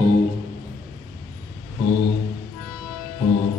ओम ओम ओम।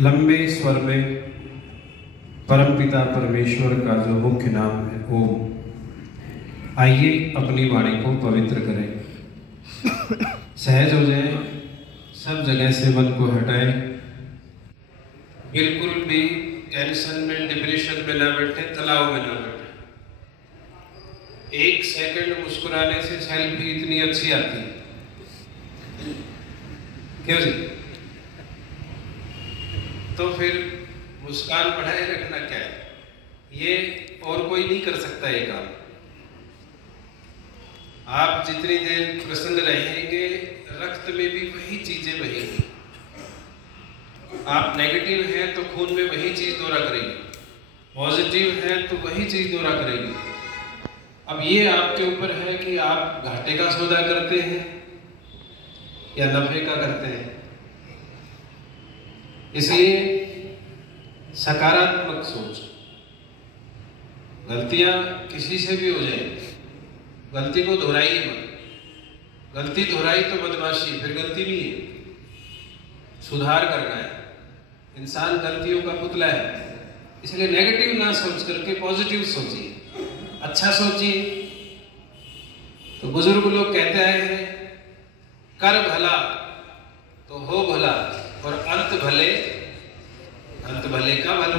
लंबे स्वर में परमपिता परमेश्वर का जो मुख्य नाम है ओम, आइए अपनी वाणी को पवित्र करें, सहज हो जाए, सब जगह से मन को हटाएं, बिल्कुल भी टेंशन में डिप्रेशन में ना बैठे, तनाव में ना बैठे। एक सेकंड मुस्कुराने से सेल्फी इतनी अच्छी आती है, क्यों जी? तो फिर मुस्कान बढ़ाए रखना क्या है, ये और कोई नहीं कर सकता ये काम। आप जितनी देर प्रसन्न रहेंगे, रक्त में भी वही चीजें बहेंगी। आप नेगेटिव हैं तो खून में वही चीज दौरा करेगी, पॉजिटिव है तो वही चीज दौरा करेगी। अब ये आपके ऊपर है कि आप घाटे का सौदा करते हैं या नफे का करते हैं। इसलिए सकारात्मक सोच, गलतियां किसी से भी हो जाए, गलती को दोहराइए मत। गलती दोहराई तो बदमाशी, फिर गलती नहीं है, सुधार करना है। इंसान गलतियों का पुतला है, इसलिए नेगेटिव ना सोच करके पॉजिटिव सोचिए, अच्छा सोचिए। तो बुजुर्ग लोग कहते आए हैं, कर भला तो हो भला और अंत भले का भला।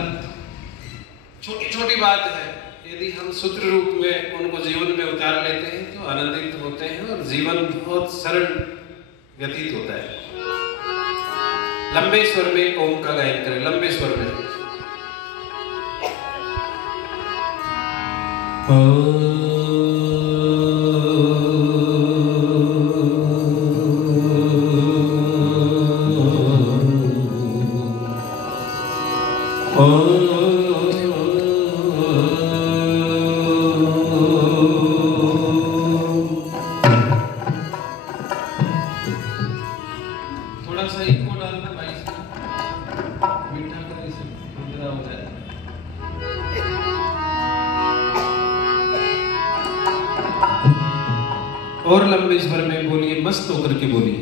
छोटी छोटी बात है, यदि हम सूत्र रूप में उनको जीवन में उतार लेते हैं तो आनंदित होते हैं और जीवन बहुत सरल व्यतीत होता है। लंबे स्वर में ओम का गायन करें, लंबे स्वर में। थोड़ा सा इको डालना भाई, मीठा करने से गुजरा हो जाए। और लंबे स्वर में बोलिए, मस्त होकर के बोलिए।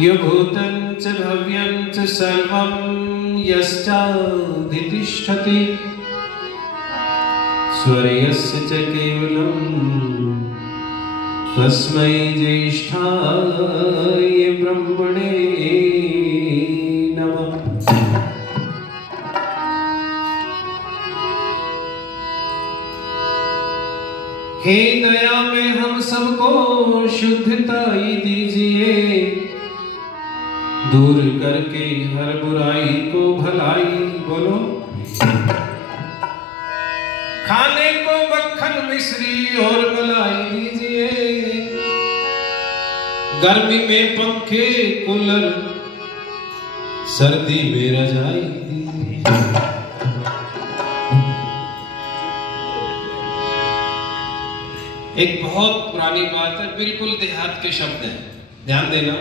यभूतं च भव्यं च सर्वं यश्चाधितिष्ठति स्वरयस्य च केवलं तस्मै ज्येष्ठाय ब्रह्मणे नमः। हे दया में हम सबको शुद्धताई दीजिए, दूर करके हर बुराई को भलाई। बोलो। खाने को मक्खन मिश्री और मलाई दीजिए, गर्मी में पंखे कूलर, सर्दी में रजाई दीजिए। एक बहुत पुरानी बात है, बिल्कुल देहात के शब्द हैं, ध्यान देना।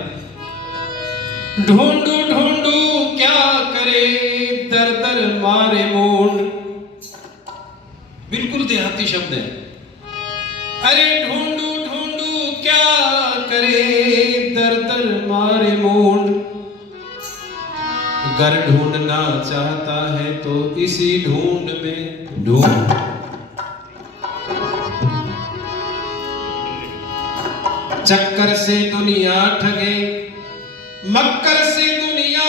ढूंढू ढूंढू क्या करे मारे मूंड, बिल्कुल देहाती शब्द है। अरे ढूंढू ढूंढू क्या करे, दर दर मारे मूंड। घर ढूंढना चाहता है तो इसी ढूंढ में ढूंढ। चक्कर से दुनिया ठगे, मक्कर से दुनिया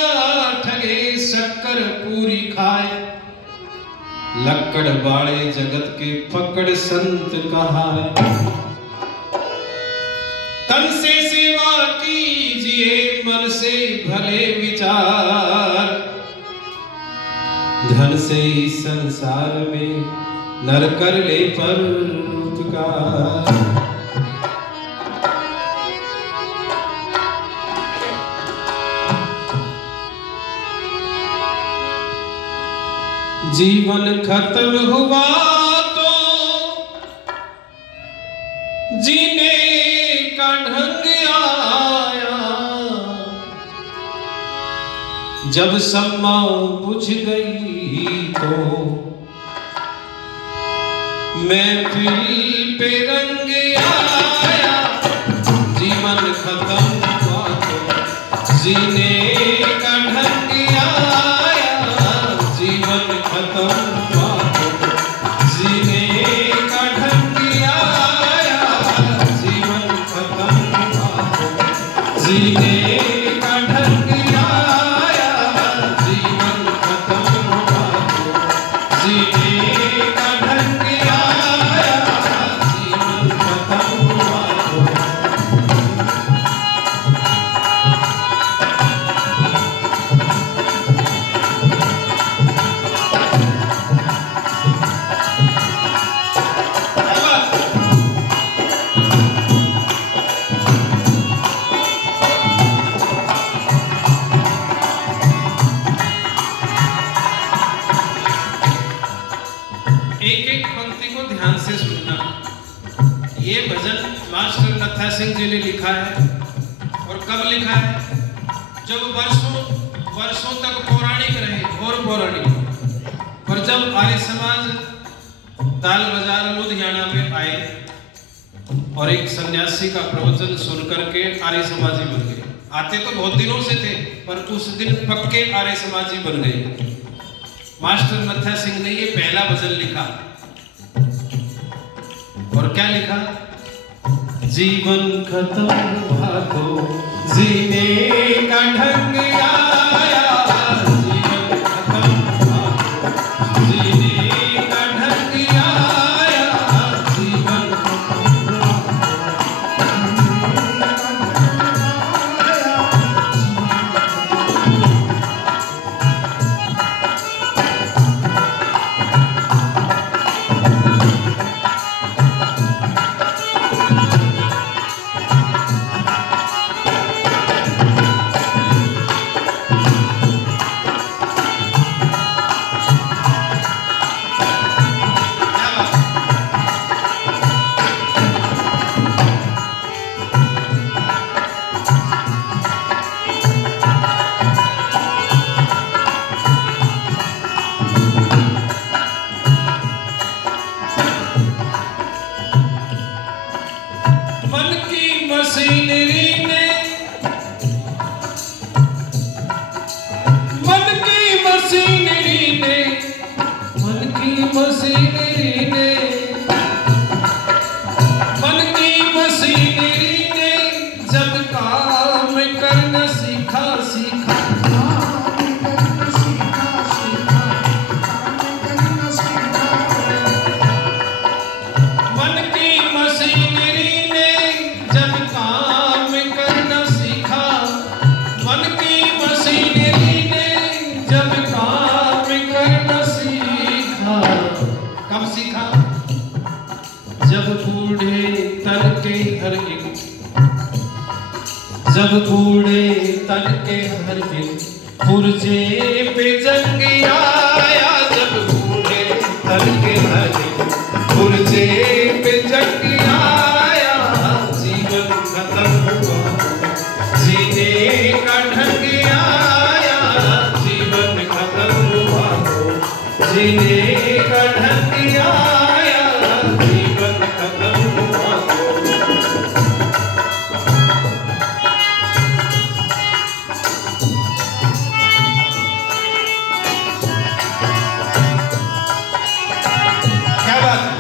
ठगे, शक्कर पूरी खाए। लक्कड़ बाड़े जगत के पकड़ संत कहाए। तन से सेवा कीजिए, मन से भले विचार। धन से ही संसार में नर कर ले परोपकार। जीवन खत्म हुआ तो जीने का ढंग आया। जब सम्मा बुझ गई तो महफिल पे रंग आया। जीवन खत्म हुआ तो जीने का ढंग आया। जीवन खत्म हुआ तो जीने का ढंग आया। जीवन खत्म हुआ तो जीने का ढंग आया। जीवन खत्म हुआ तो जीने का ढंग आया। जीवन खत्म हुआ तो मास्टर नत्था सिंह जी ने लिखा है। और कब लिखा है? जब वर्षों तक पौराणिक रहे, और पौराणिक। और जब आर्य समाज ताल बाजार लुधियाना में आए और एक सन्यासी का प्रवचन सुनकर के आर्य समाजी बन गए। आते तो बहुत दिनों से थे, पर उस दिन पक्के आर्य समाजी बन गए। मास्टर नत्था सिंह ने ये पहला भजन लिखा। और क्या लिखा? जीवन खत्म हुआ तो जीने का ढंग आया। जीवन खत्म हुआ तो जीने का ढंग आया। जीवन खत्म हुआ जब बूढ़े तन के हर एक पुरजे पे जंग आया। जब बूढ़े तन के हर एक पुरजे पे जंग आया। जीवन खत्म हुआ जीने का ढंग आया। जीवन खत्म हुआ जीने का ढंग आया, जीवन खत्म हुआ क्या बात है,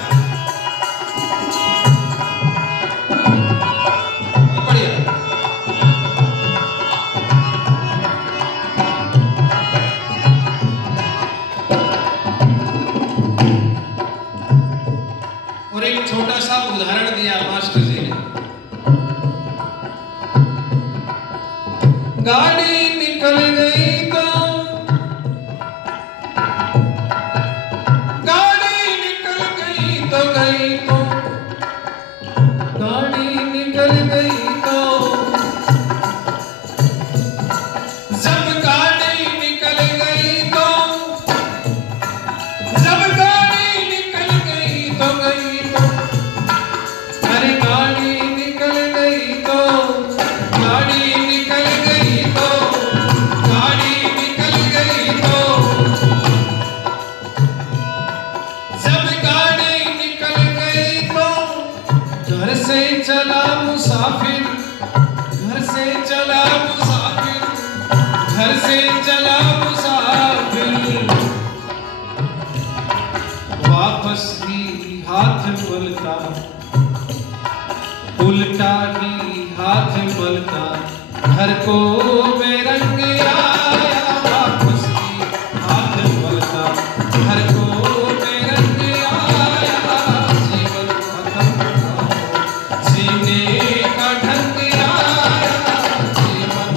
बढ़िया। और एक छोटा सा उदाहरण दिया मास्टर जी ने। गाड़ी निकल गई तो, गाड़ी निकल गई तो गई तो, गाड़ी निकल गई तो, जब गाड़ी निकल गई तो, जब गाड़ी निकल गई तो गई तो, अरे गाड़ी निकल गई तो, गाड़ी निकल गई तो, गाड़ी निकल गई तो, जब गाड़ी निकल गई तो, घर से चला मुसाफिर, घर से चला मुसाफिर, घर से चला मुसाफिर, वापस ही हाथ मलता, उल्टा ही हाथ मलता, घर को बेरंग आया, वापस ही हाथ मलता, घर को बेरंग आया, जीवन खत्म हुआ, जीने का ढंग आया, जीवन।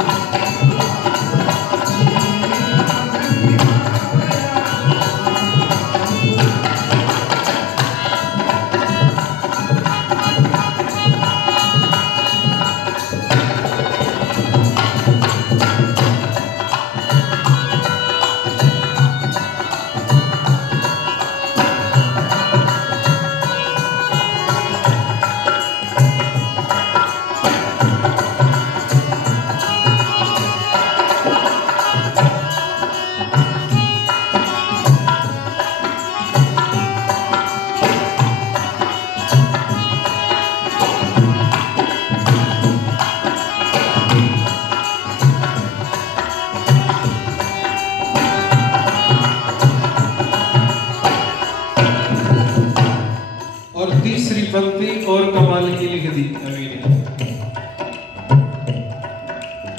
और तीसरी पंक्ति और कमाल की लिख दी अभी ने।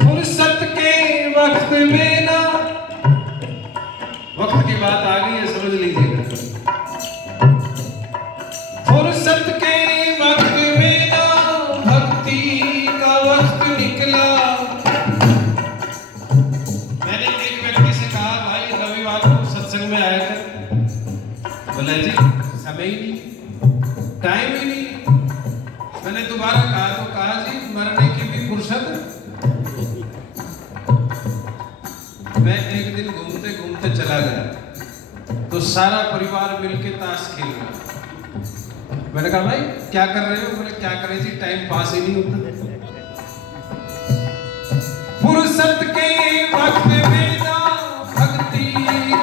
फुर्सत के वक्त में ना, वक्त की बात आ गई है समझ लीजिएगा। फुर्सत के वक्त में ना, भक्ति का वक्त निकला। मैंने एक व्यक्ति से कहा, भाई रविवार को सत्संग में आया कर। बोला जी समय ही नहीं, टाइम ही नहीं। मैंने दोबारा कहा तो कहा जी मरने की भी फुर्सत। मैं एक दिन घूमते घूमते चला गया तो सारा परिवार मिलके ताश खेल रहा। मैंने कहा भाई क्या कर रहे हो? बोले क्या करे जी, टाइम पास ही नहीं होता। फुर्सत के वक्त में ना, भक्ति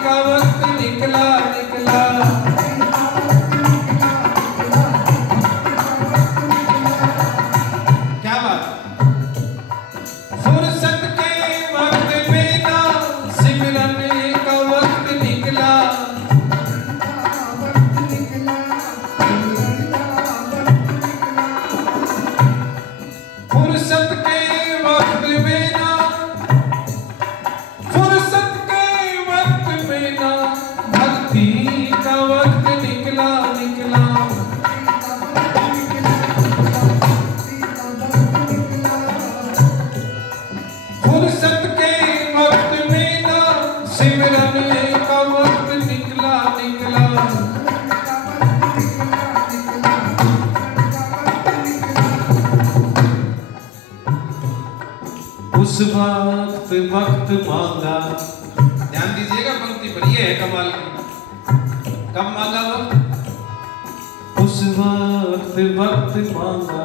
का वक्त निकला निकला। फुर्सत के वक्त में ना, फुर्सत के वक्त में ना, भक्ति का वक्त निकला निकला। फुर्सत के वक्त में ना, सिमरन का वक्त निकला निकला। उस वक्त वक्त मांगा। ध्यान दीजिएगा पंक्ति पर, ये है कमाल की। कब मांगा वक्त? उस वक्त वक्त मांगा,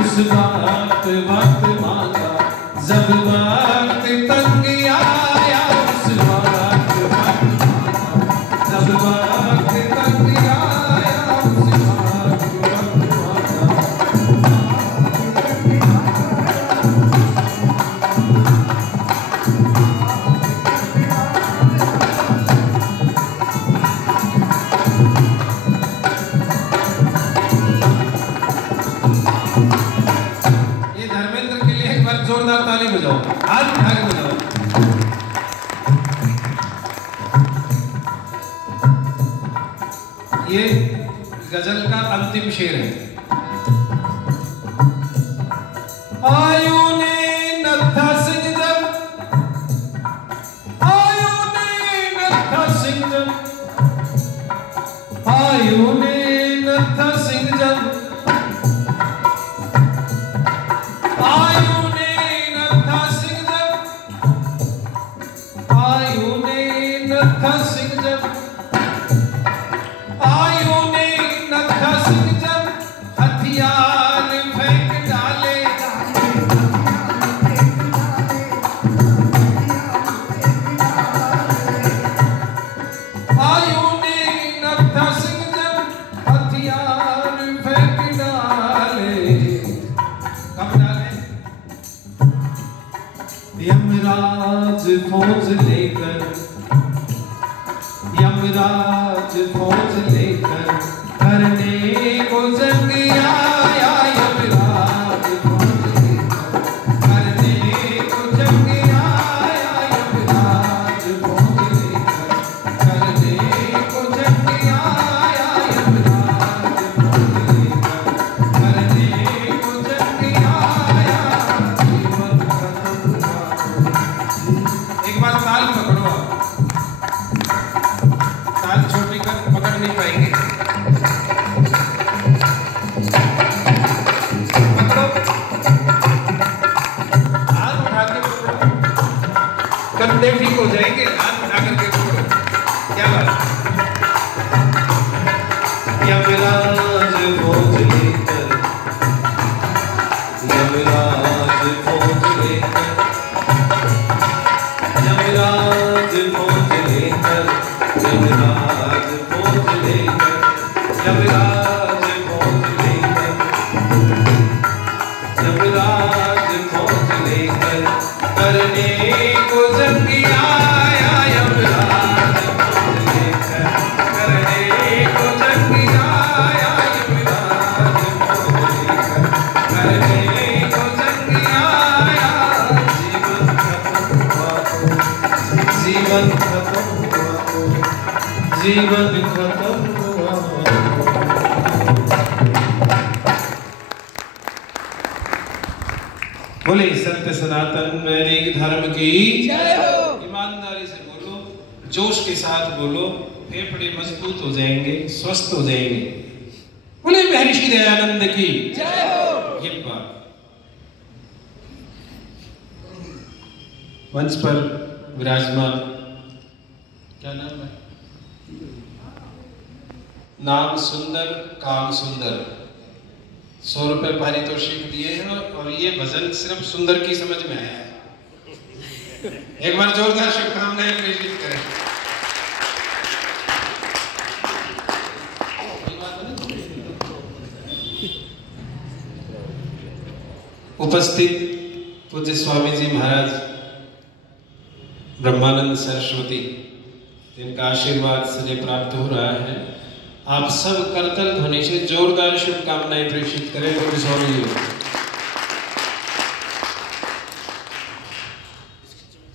उस वक्त वक्त मांगा, जब वक्त तंग आया, उस वक्त वक्त हाथ उठा के बताओ। ये गजल का अंतिम शेर है। आयु ने नत्था सिंह जब, आयु ने नत्था सिंह जब, आयु ने नत्था सिंह जब, आयु ने नत्था सिंह जब, आयु ने नत्था सिंह जब, आयु ने नत्था सिंह जब हथियार फेंक डाले, आयु ने नत्था सिंह जब हथियार फेंक डाले। कब डाले? यमराज फौज लेकर, यमराज फौज लेकर करने को जंग आया, यमराज फौज लेकर करने को जंग आया, यमराज फौज लेकर करने को जंग आया, यमराज फौज लेकर करने को जंग आया। जीवन खत्म हुआ। एक बार ताल पकड़ो आप। ताल छोटी कर पकड़ नहीं पाएंगे। पकड़ो, हाथ उठा के पकड़ो, कंधे ठीक हो जाएंगे। हाथ उठा करके पकड़ो। क्या बात? यमराज फौज लेकर, यमराज फौज लेकर, यमराज फौज लेकर, यमराज फौज लेकर, यमराज फौज लेकर, यमराज फौज लेकर करने को जंग आया, यमराज फौज लेकर करने को जंग आया, यमराज फौज लेकर करने को जंग आया। जीवन खत्म हुआ तो, जीवन खत्म हुआ। बोले सत्य सनातन वैदिक धर्म की जय हो। ईमानदारी से बोलो, जोश के साथ बोलो, फेफड़े मजबूत हो जाएंगे, स्वस्थ हो जाएंगे। बोले महर्षि दयानंद की जय हो। ये बात मंच पर विराजमान, क्या नाम है? नाम सुंदर काम सुंदर, 100 रुपए पारितोषिक दिए हैं और ये भजन सिर्फ सुंदर की समझ में आया है। एक बार जोरदार शुभकामनाएं प्रेषित करें। उपस्थित पूज्य स्वामी जी महाराज ब्रह्मानंद सरस्वती, जिनका आशीर्वाद से प्राप्त हो रहा है, आप सब करतल ध्वनि से जोरदार शुभकामनाएं प्रेषित करें। पूज्य स्वामी जी,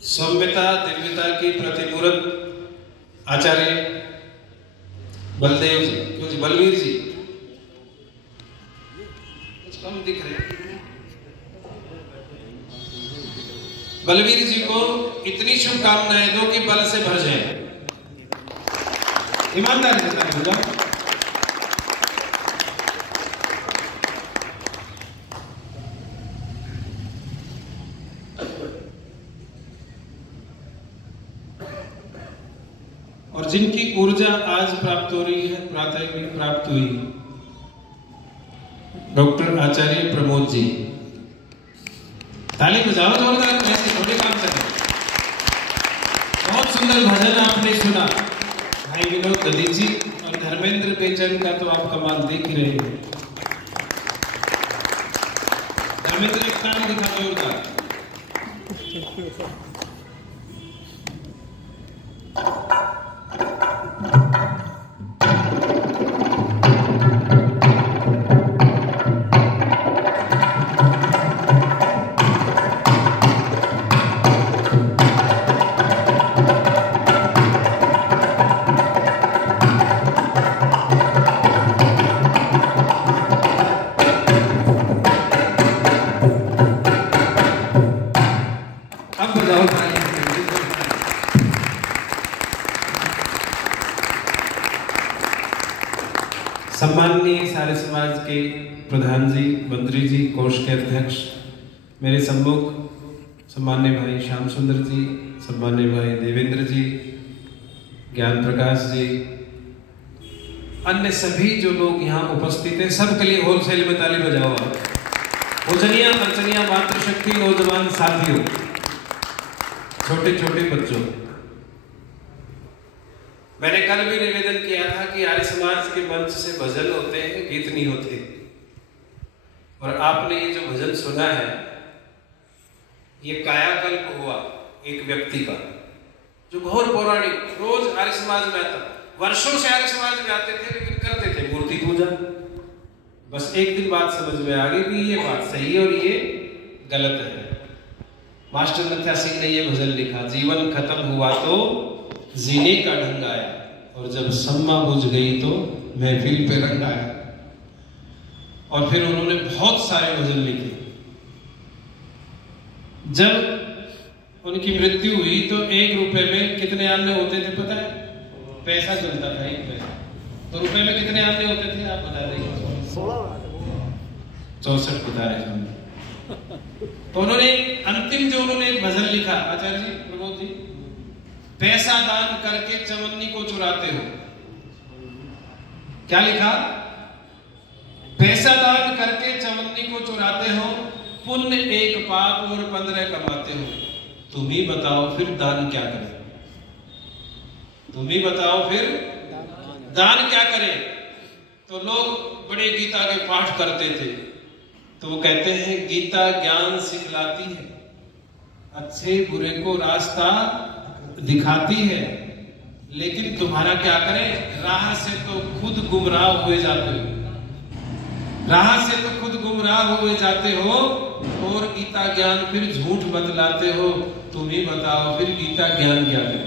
सौम्यता दिव्यता की प्रतिमूर्त आचार्य बलदेव जी, क्यों जी, बलवीर जी कुछ कम दिख रहे हैं। बलवीर जी को इतनी शुभकामनाएं दो कि बल से भर जाए। ईमानदारी से बोला। और जिनकी ऊर्जा आज प्राप्त हो रही है, प्रातः में प्राप्त हुई, डॉक्टर आचार्य प्रमोद जी, ताली बजाओ जोरदार, ऐसे थोड़े काम चले। बहुत सुंदर भजन आपने सुना भाई विनोद दधी जी, और धर्मेंद्र बेचन का तो आप कमाल देख ही रहे हैं। धर्मेंद्र एक ताली दिखा जोरदार। बजाओ ताली। सम्माननीय सारे समाज के प्रधान जी, मंत्री जी, कोष के अध्यक्ष, मेरे सम्मुख सम्माननीय भाई श्याम सुंदर जी, सम्माननीय भाई देवेंद्र जी, ज्ञान प्रकाश जी, अन्य सभी जो लोग यहाँ उपस्थित हैं, सबके लिए होलसेल में ताली बजाओ आप। पूजनीय अर्चनीय मातृशक्ति नौजवान साथियों, छोटे छोटे बच्चों, मैंने कल भी निवेदन किया था कि आर्य समाज के मंच से भजन होते हैं, गीत नहीं होते। और आपने ये जो भजन सुना है, ये कायाकल्प हुआ एक व्यक्ति का, जो बहुत पौराणिक, रोज आर्य समाज में आता, वर्षों से आर्य समाज में आते थे, लेकिन करते थे मूर्ति पूजा। बस एक दिन बात समझ में आ गई कि ये बात सही है और ये गलत है। मास्टर नथ्या सिंह ने ये भजन लिखा, जीवन खत्म हुआ तो जीने का ढंग आया, और जब सम्मा बुझ गई तो महफिल पे रंग आया। और फिर उन्होंने बहुत सारे भजन लिखे। जब उनकी मृत्यु हुई तो 1 रुपए में कितने आने होते थे पता है? पैसा चलता था 1 पैसा। तो रुपए में कितने आने होते थे आप बता देंगे? 64 बता रहे हैं। तो उन्होंने अंतिम जो उन्होंने एक भजन लिखा, आचार्य जी, प्रबोध जी, पैसा दान करके चवन्नी को चुराते हो। क्या लिखा? पैसा दान करके चवन्नी को चुराते हो, पुण्य 1 पाप और 15 कमाते हो। तुम ही बताओ फिर दान क्या करें? तुम ही बताओ फिर दान क्या करें? तो लोग बड़े गीता के पाठ करते थे, तो वो कहते हैं गीता ज्ञान सिखलाती है, अच्छे बुरे को रास्ता दिखाती है, लेकिन तुम्हारा क्या करें? राह से तो खुद गुमराह हुए जाते हो, राह से तो खुद गुमराह हुए जाते हो, और गीता ज्ञान फिर झूठ बतलाते हो। तुम ही बताओ फिर गीता ज्ञान क्या है?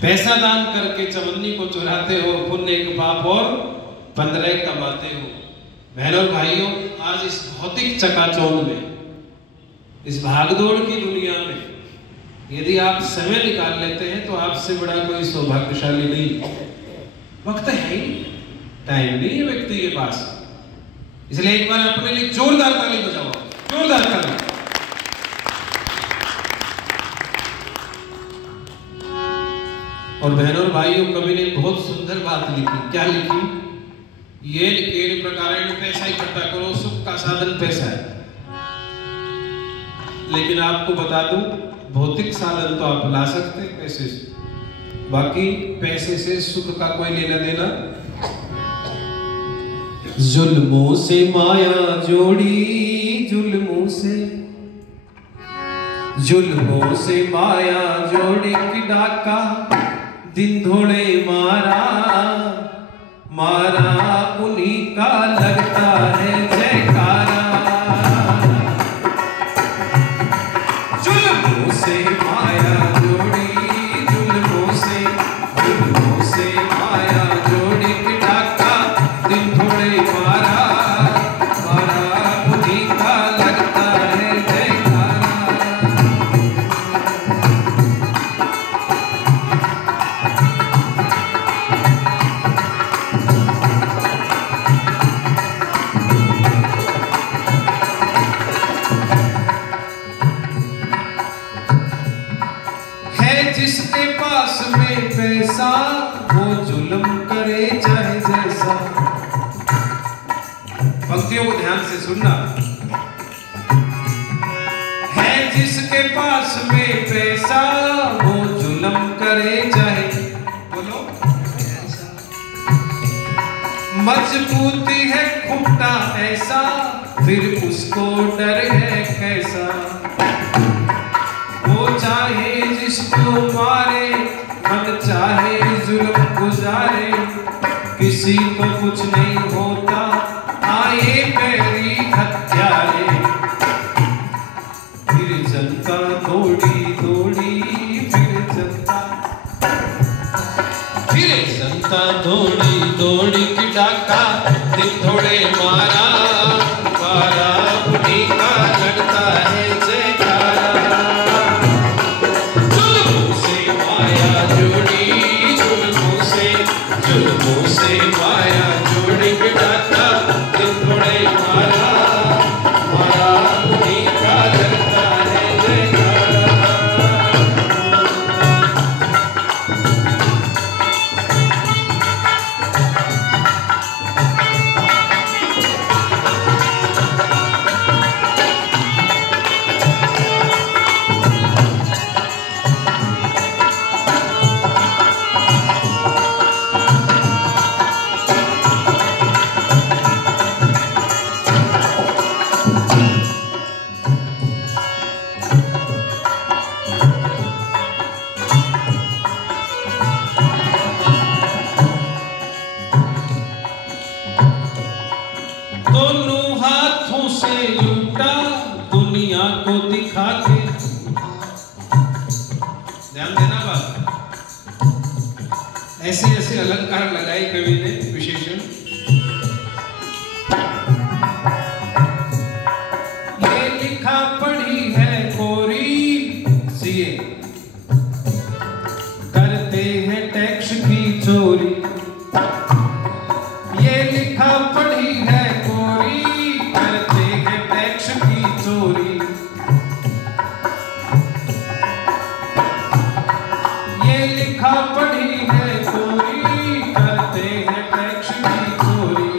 पैसा दान करके चवन्नी को चुराते हो, पुण्य 1 पाप और 15 कमाते हो। बहनों भाइयों, आज इस भौतिक चकाचौंध में, इस भागदौड़ की दुनिया में, यदि आप समय निकाल लेते हैं तो आपसे बड़ा कोई सौभाग्यशाली नहीं। वक्त है ही, टाइम नहीं है व्यक्ति के पास। इसलिए एक बार अपने लिए जोरदार ताली बजाओ, जोरदार ताली। और बहनों भाइयों, कवि ने बहुत सुंदर बात लिखी। क्या लिखी? ये केर प्रकारेण पैसा इकट्ठा करो, सुख का साधन पैसा है। लेकिन आपको बता दूं, भौतिक साधन तो आप ला सकते हैं पैसे से, बाकी पैसे से सुख का कोई लेना देना। जुल्मों से माया जोड़ी, जुल्मों से माया जोड़ी की डाका, दिन धोड़े मारा मारा, उन्हीं का लगता है जयकारा। जुल्मों से माया जोड़ी, जुल्मों से माया जोड़ी की डाका, दिन थोड़े मारा मारा, उन्हीं का लगता है जयकारा। जिसके पास में पैसा, वो जुल्म करे चाहे जैसा। पंक्तियों को ध्यान से सुनना है। जिसके पास में पैसा, वो जुल्म करे चाहे, बोलो, मजबूती है खुट्टा ऐसा, फिर उसको डर है कैसा। वो चाहे जिसको मारे, मन चाहे जुल्म गुजारे, किसी को कुछ नहीं होता, आए पैरी हत्यारे। फिर जनता दौड़ी दौड़ी, फिर जनता दौड़ी दौड़ी की डाका, दिन थोड़े मारा मारा, उन्हीं का लगता है जयकारा। ध्यान देना बात। ऐसे ऐसे अलंकार लगाए कवि ने विशेषण। ये लिखा पढ़ी है कोरी सीए, करते हैं टैक्स की चोरी। ये लिखा पढ़ी है कोरी, करते हैं टैक्स की चोरी। ये लिखा पढ़ी है कोरी, करते हैं टैक्स की चोरी।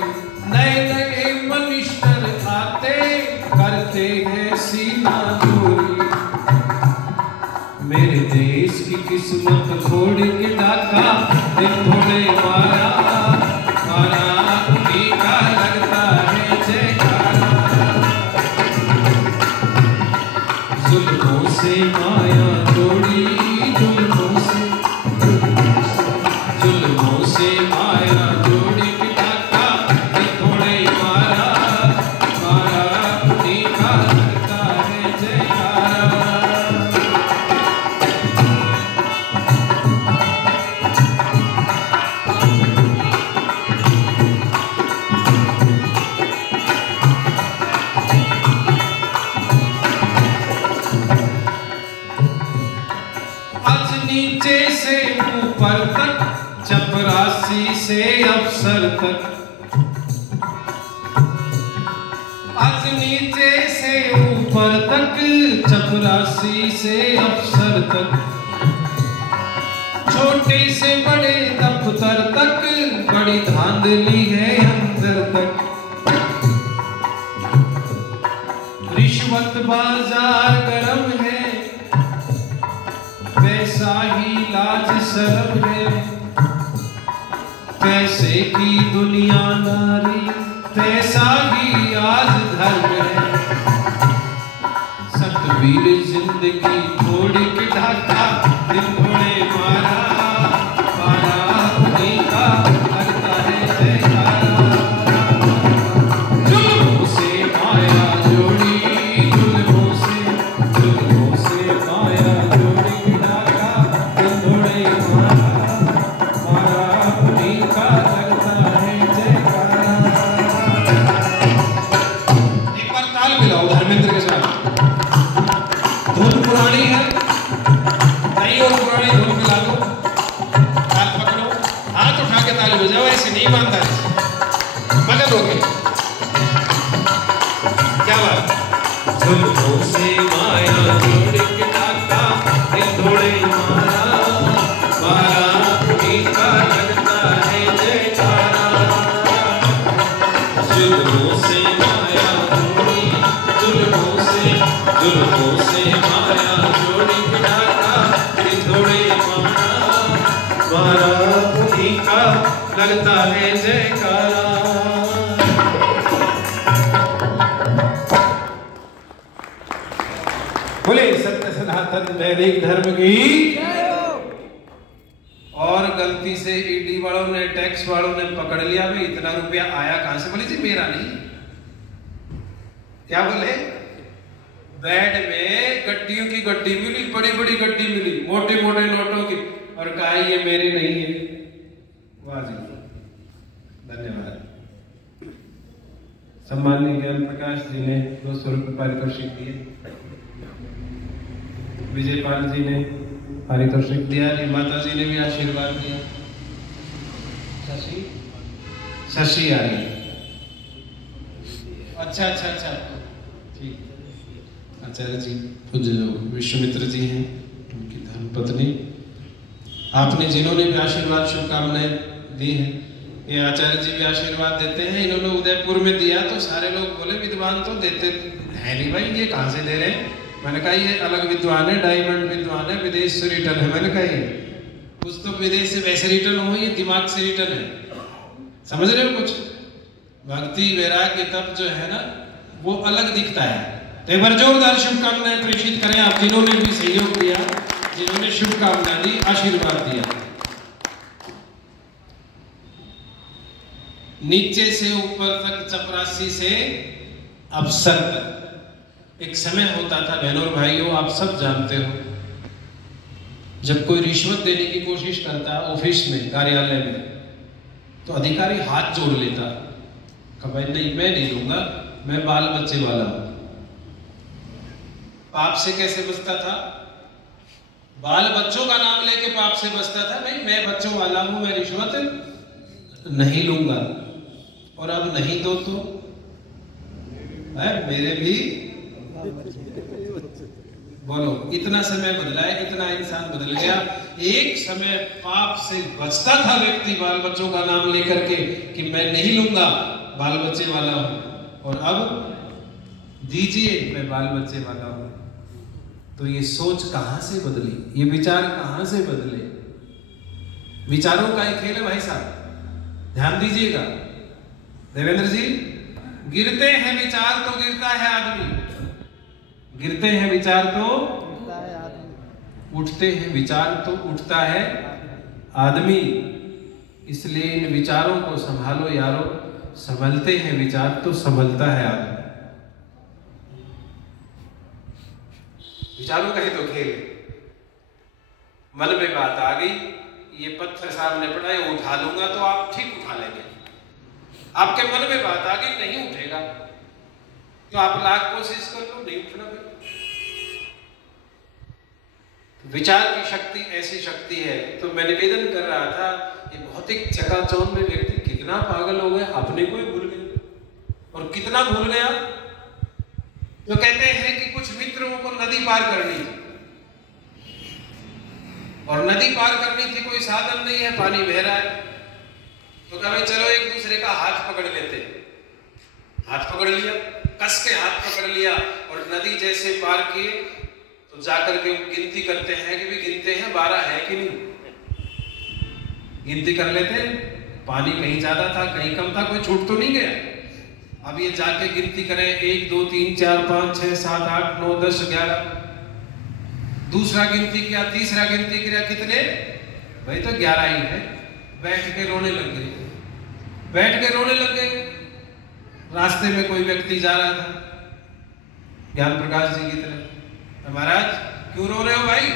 नए नए मिनिस्टर आते, करते हैं सीना चोरी। मेरे देश की किस्मत खोड़ के डाका, दिन थोड़े मारा मारा, उन्हीं का लगता है जयकारा। जुल्मों से माया जोड़ी, जुल्मों से माया जोड़ी के डाका, दिन थोड़े मारा मारा, उन्हीं का लगता है जयकारा। नीचे से ऊपर तक, चपरासी से अफसर तक। आज नीचे से ऊपर तक, चपरासी से अफसर तक। छोटे से बड़े दफ्तर तक, बड़ी धांधली है अंदर तक। रिश्वत बाजार गरम है, वैसा ही लाज शर्म है। पैसे की दुनिया नारी, पैसा ही आज धर्म है। सतवीर जिंदगी थोड़ी के ढाका, दिन थोड़े मारा मारा, उन्हीं का लगता है जयकारा। जुल्मों से माया जोड़ी, जुल्मों से माया जोड़ी। धर्मेंद्र के साथ धुन पुरानी है, नई और पुरानी धुन मिला दो, ताल पकड़ो, हाथ उठा के ताली बजाओ, ऐसे नहीं मानता मगन हो गए। क्या बात। जुल्मों से माया जोड़ी के डाका, दिल थोड़े मारा मारा, उन्हीं का लगता है जयकारा। जुल्मों से माया जोड़ी, जुल्मों से माया जोड़ी के डाका, दिल थोड़े मारा मारा, उन्हीं का लगता है जयकारा। बोले सत्य सनातन वैदिक धर्म की। और गलती से ईडी वालों ने, टैक्स वालों ने पकड़ लिया, भाई इतना रुपया आया कहां से? बोले जी मेरा नहीं। क्या बोले? बेड में गड्डियों की गड्डी मिली, बड़ी बड़ी गड्डी मिली, मोटे मोटे नोटों की, और कहा ये मेरी नहीं है। वाह जी, धन्यवाद। सम्माननीय ज्ञान प्रकाश जी ने 200 रुपये पारितोषिक दिए, विजय पाल जी ने पारितोषिक दिया, माता जी ने भी आशीर्वाद दिया। शशि आ रही। अच्छा अच्छा अच्छा, ठीक। आचार्य जी पूज्य जो विश्वामित्र जी हैं, उनकी धर्मपत्नी, आपने जिन्होंने भी आशीर्वाद शुभकामनाएं दी हैं, ये आचार्य जी भी आशीर्वाद देते हैं। इन्होंने उदयपुर में दिया तो सारे लोग बोले विद्वान तो देते है नहीं भाई, ये कहाँ से दे रहे हैं? मैंने कहा ये अलग विद्वान है, डायमंड विद्वान है, विदेश से रिटर्न है। मैंने कहा ये कुछ तो विदेश से वैसे रिटर्न हो, ये दिमाग से रिटर्न है। समझ रहे हो? कुछ भक्ति वैराग्य तब जो है ना वो अलग दिखता है। तो एक बार जोरदार शुभकामनाएं प्रेषित करें आप जिन्होंने भी सहयोग दिया, जिन्होंने शुभकामना दी, आशीर्वाद दिया। नीचे से ऊपर तक, चपरासी से अफसर तक एक समय होता था। बहनों और भाइयों, आप सब जानते हो, जब कोई रिश्वत देने की कोशिश करता है ऑफिस में, कार्यालय में, तो अधिकारी हाथ जोड़ लेता कि भाई नहीं, मैं नहीं दूंगा, मैं बाल बच्चे वाला हूं। पाप से कैसे बचता था? बाल बच्चों का नाम लेके पाप से बचता था। नहीं, मैं बच्चों वाला हूं, मैं रिश्वत नहीं लूंगा। और अब नहीं दो तो है मेरे भी, बोलो, इतना समय बदला है, इतना इंसान बदल गया। एक समय पाप से बचता था व्यक्ति बाल बच्चों का नाम लेकर के कि मैं नहीं लूंगा, बाल बच्चे वाला हूं, और अब दीजिए, मैं बाल बच्चे वाला हूं। तो ये सोच कहां से बदली, ये विचार कहां से बदले? विचारों का ही खेल है भाई साहब, ध्यान दीजिएगा। देवेंद्र जी, गिरते हैं विचार तो गिरता है आदमी, गिरते हैं विचार तो उठते हैं विचार तो उठता है आदमी। इसलिए इन विचारों को संभालो यारो, संभलते हैं विचार तो संभलता है आदमी। विचारों का ही तो खेल। मन में बात आ गई, ये पत्थर सामने पड़ा है, उठा लूंगा तो आप ठीक उठा लेंगे। आपके मन में बात आ गई, नहीं उठेगा तो आप लाख कोशिश कर लो, नहीं उठना। विचार की शक्ति ऐसी शक्ति है। तो मैं निवेदन कर रहा था, ये भौतिक चकाचौंध में व्यक्ति कितना पागल हो गया, अपने को ही भूल गया। और कितना भूल गया? तो कहते हैं कि कुछ मित्रों को नदी पार करनी थी, और नदी पार करनी थी, कोई साधन नहीं है, पानी बह रहा है, तो कहा चलो एक दूसरे का हाथ पकड़ लेते। हाथ पकड़ लिया, कस के हाथ पकड़ लिया, और नदी जैसे पार किए तो जाकर के गिनती करते हैं कि भी गिनते हैं 12 है कि नहीं, गिनती कर लेते हैं। पानी कहीं ज्यादा था, कहीं कम था, कोई छूट तो नहीं गया। अब ये जाके गिनती करें, 1 2 3 4 5 6 7 8 9 10 11। दूसरा गिनती किया, तीसरा गिनती किया, कितने? भाई तो 11 ही है। बैठ के रोने लग गए, बैठ के रोने लग गए। रास्ते में कोई व्यक्ति जा रहा था, ज्ञान प्रकाश जी की तरह, महाराज क्यों रो रहे हो भाई?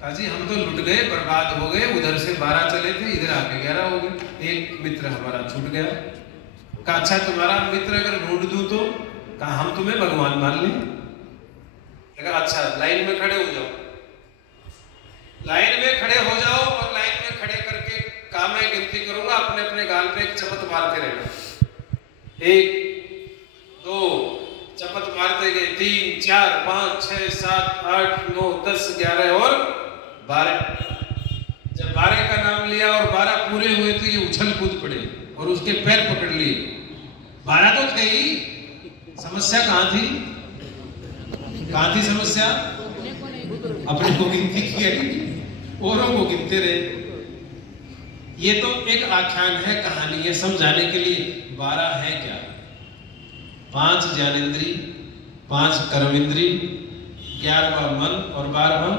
कहा जी हम तो लुट गए, बर्बाद हो गए, उधर से 12 चले थे, इधर आके 11 हो गए, एक मित्र हमारा छूट गया। कहा अच्छा तुम्हारा मित्र अगर ढूंढ दूं तो? कहा हम तुम्हें भगवान मान लें। कहा अच्छा लाइन में खड़े हो जाओ, लाइन में खड़े हो जाओ, और लाइन में खड़े करके कहा मैं गिनती करूंगा, अपने अपने गाल पे एक चपत मारते रहना। 1 2 चपत मारते गए, 3 4 5 6 7 8 9 10 11 और 12। जब 12 का नाम लिया और 12 पूरे हुए तो ये उछल कूद पड़े और उसके पैर पकड़ लिए। 12 तो थे ही, समस्या कहां थी? कहां थी समस्या? अपने को गिनती किया, औरों को गिनते रहे। ये तो एक आख्यान है, कहानी है, समझाने के लिए। 12 है क्या? 5 ज्ञानेंद्री, 5 कर्मेंद्री, 11वां मन और 12वां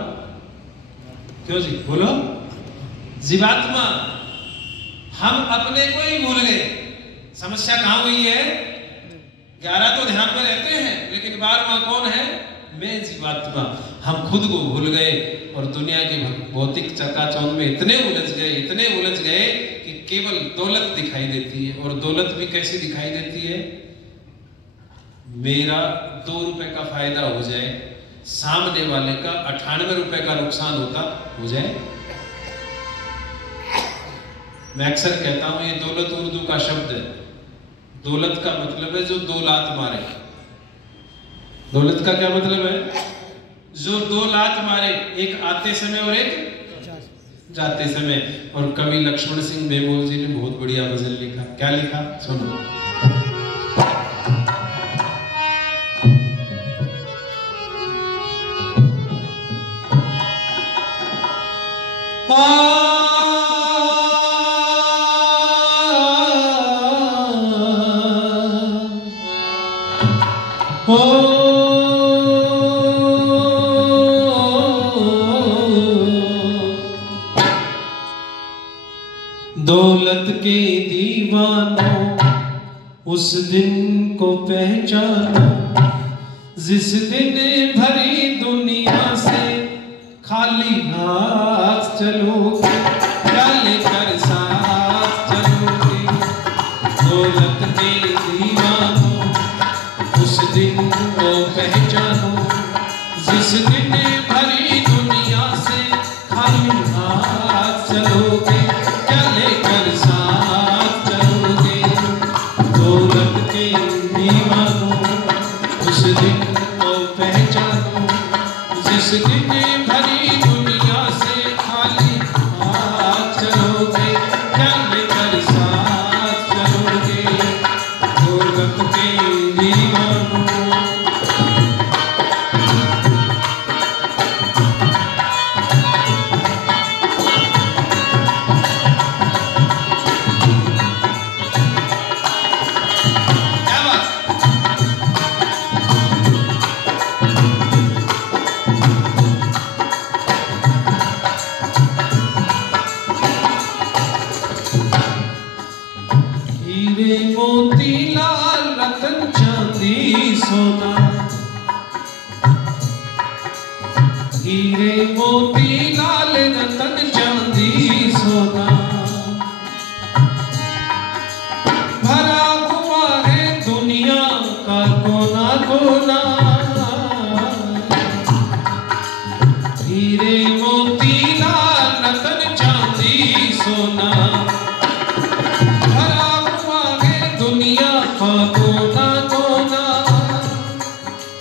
क्यों जी बोलो? जीवात्मा। हम अपने को ही भूल गए। समस्या कहां हुई है? 11 तो ध्यान में रहते हैं, लेकिन 12वां कौन है? मैं जीवात्मा। हम खुद को भूल गए और दुनिया की भौतिक चकाचौंध में इतने उलझ गए कि केवल दौलत दिखाई देती है। और दौलत भी कैसी दिखाई देती है? मेरा 2 रुपए का फायदा हो जाए, सामने वाले का 98 रुपए का नुकसान हो जाए। मैं अक्सर कहता हूं ये दौलत उर्दू का शब्द है। दौलत का मतलब है जो 2 लात मारे। दौलत का क्या मतलब है? जो 2 लात मारे, एक आते समय और एक जाते समय। और कवि लक्ष्मण सिंह बेमोल जी ने बहुत बढ़िया गजल लिखा। क्या लिखा? सुनो। दौलत के दीवानों उस दिन को पहचानो, जिस दिन भरी दुनिया से खाली हाथ चलोगे, क्या लेकर साथ चलोगे। दौलत के दीवानों उस दिन को पहचानो, जिस दिन भरी दुनिया से खाली हाथ चलोगे, क्या लेकर साथ चलोगे। दौलत के दीवानों उस दिन को पहचानो, जिस दिन भरी दुनिया से खाली हाथ चलोगे, क्या लेकर साथ चलोगे। दौलत के दीवानों। हीरे मोती लाल रतन चांदी सोना, हीरे मोती लाल रतन चांदी सोना, भरा हुआ है दुनिया का कोना कोना। हीरे मोती लाल रतन चांदी सोना, कोना कोना।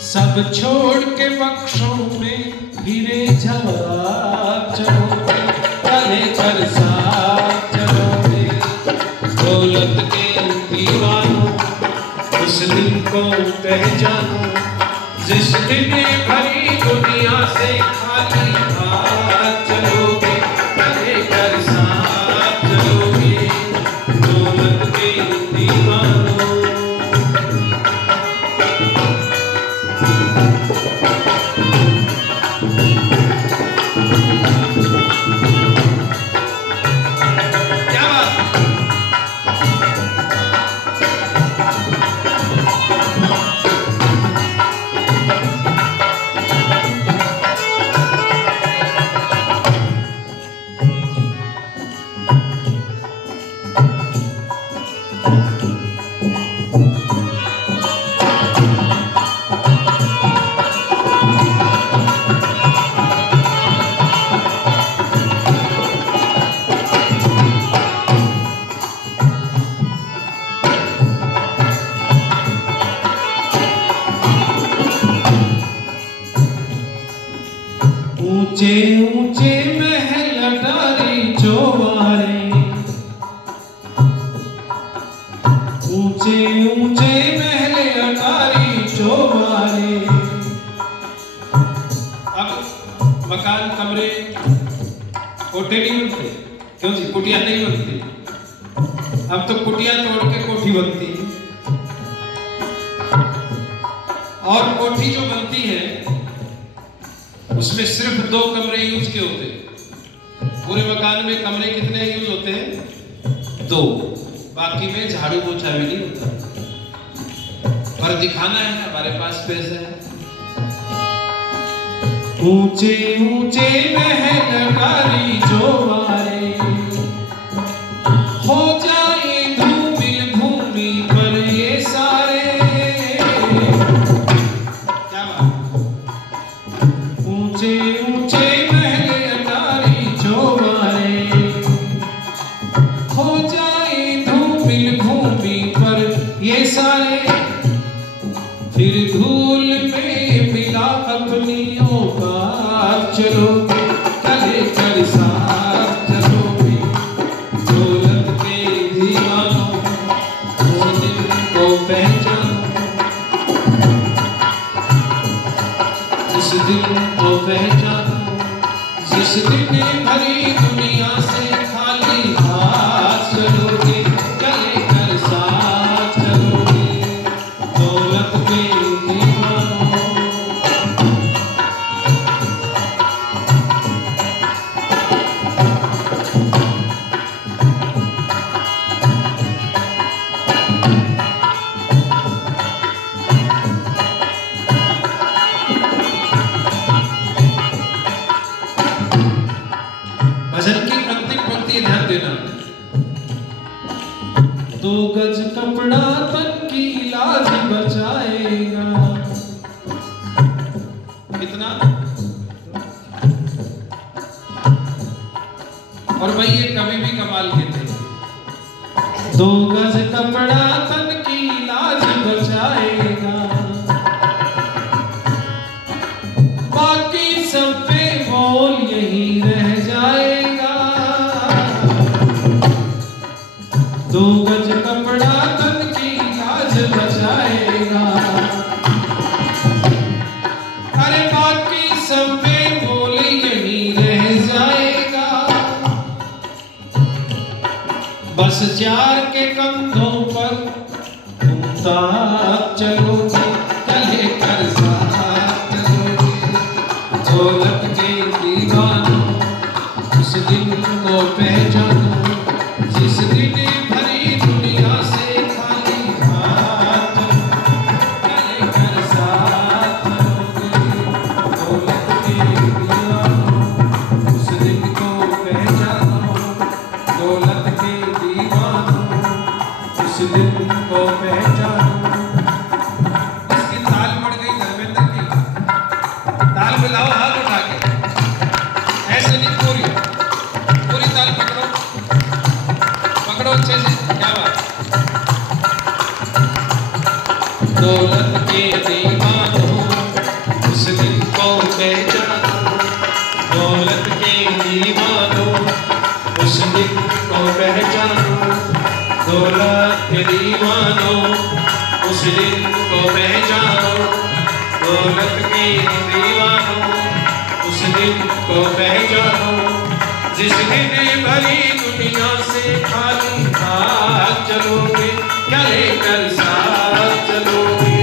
सब छोड़ के बक्सों में हीरे जवाहरात चलोगे, क्या लेकर साथ चलोगे। दौलत के दीवानों उस दिन को पहचानो, जिस दिन भरी दुनिया से खाली हाथ चलोगे, क्या लेकर साथ चलोगे। दौलत के दीवानों। ऊंचे ऊंचे महल अटारी चौबारे, ऊंचे ऊंचे महल अटारी चौबारे। अब मकान कमरे कोठे नहीं बनते, क्यों जी, कुटिया नहीं बनती। अब तो कुटिया तोड़ के कोठी बनती है, और कोठी जो बनती है उसमें सिर्फ 2 कमरे यूज के होते हैं। पूरे मकान में कमरे कितने यूज होते हैं? 2। बाकी में झाड़ू पोछा भी नहीं होता, पर दिखाना है हमारे पास पैसे है। ऊंचे ऊंचे महल अटारी चौबारे, हो जाए धूमिल भूमि पर ये सारे। ऊंचे ऊंचे महल अटारी चौबारे, हो जाए धूमिल भूमि पर ये सारे। फिर धूल में मिला अपनी औकात चलोगे, क्या लेकर साथ चलोगे। दौलत के दीवानों उस दिन को पहचानो, उस दिन को पहचानो, जिस दिन भरी दुनिया से खाली हाथ चलोगे, क्या लेकर साथ चलोगे। दौलत के दीवानों। और भाई ये कभी भी कमाल के थे। 2 गज कपड़ा तन की लाज बचाएगा, बाकी सब पे मोल यही रह जाएगा। 2 गज कपड़ा तन की लाज बचाएगा, अरे बाकी सब पे मोल यही रह जाएगा। बस 4 के कंधों पर तुम साथ चलोगे, चले कर साथ चलोगे। दौलत के दीवानों उस दिन को पहचानो, जिस दिन भरी दुनिया से खाली हाथ चले कर साथ चलोगे। दौलत के दीवानों उस दिन को पहचानो, दौलत के दीवानों उस दिन को पहचानो। इसकी ताल पड़ गई धर्मेंद्र की, ताल मिलाओ हाथ उठा के, ऐसे नहीं, पूरी पूरी ताल पकड़ो, पकड़ो अच्छे से, क्या बात। दौलत के दीवानों उस दिन को पहचानो, दौलत के दीवानों उस दिन को पहचानो। दौलत के दीवानों उस दिन को पहचानो, दौलत के दीवानों उस दिन को पहचानो। जिस दिन भरी दुनिया से खाली हाथ चलोगे, क्या लेकर साथ चलोगे।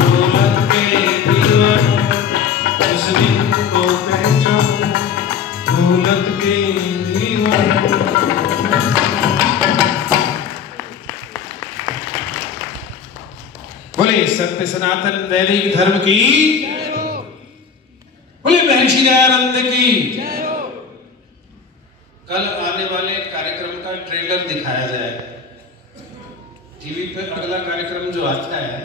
दौलत के दीवानों उस दिन को पहचानो, दौलत के दीवानों। बोले सत्य सनातन दैनिक धर्म की, बोले महर्षि दयानंद की। कल आने वाले कार्यक्रम का ट्रेलर दिखाया जाए टीवी पे। अगला कार्यक्रम जो आता है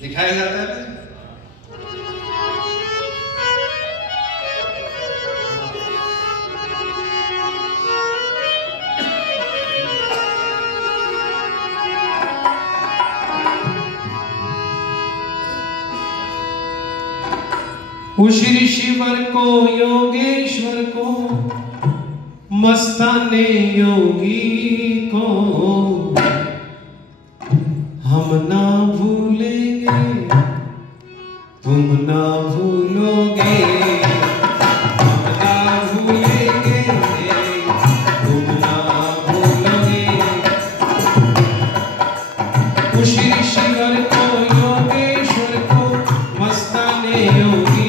दिखाया जाता है ना, उस ऋषिवर को योगेश्वर को मस्ताने योगी को हम ना भूलेंगे, तुम ना भूलोगे। हम ना भूलेंगे, तुम ना भूलोगे। उस ऋषिवर को योगेश्वर को मस्ताने योगी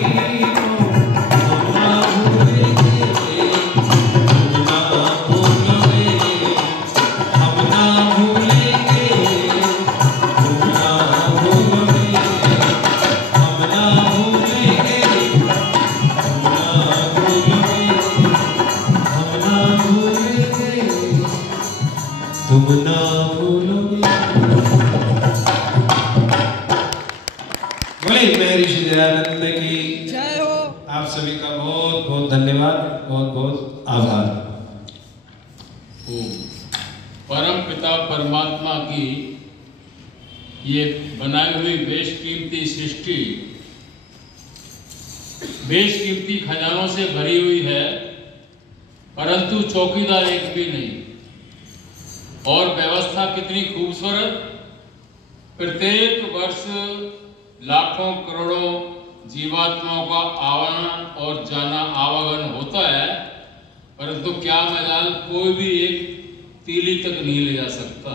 आप सभी का बहुत बहुत धन्यवाद, बहुत बहुत आभार। परम पिता परमात्मा की ये बनाई हुई बेशकीमती सृष्टि बेशकीमती खजानों से भरी हुई है, परंतु चौकीदार एक भी नहीं। और व्यवस्था कितनी खूबसूरत, प्रत्येक वर्ष लाखों करोड़ों जीवात्माओं का आवागमन और जाना आवागमन होता है, परंतु क्या मजाल, कोई भी एक तीली तक नहीं ले जा सकता।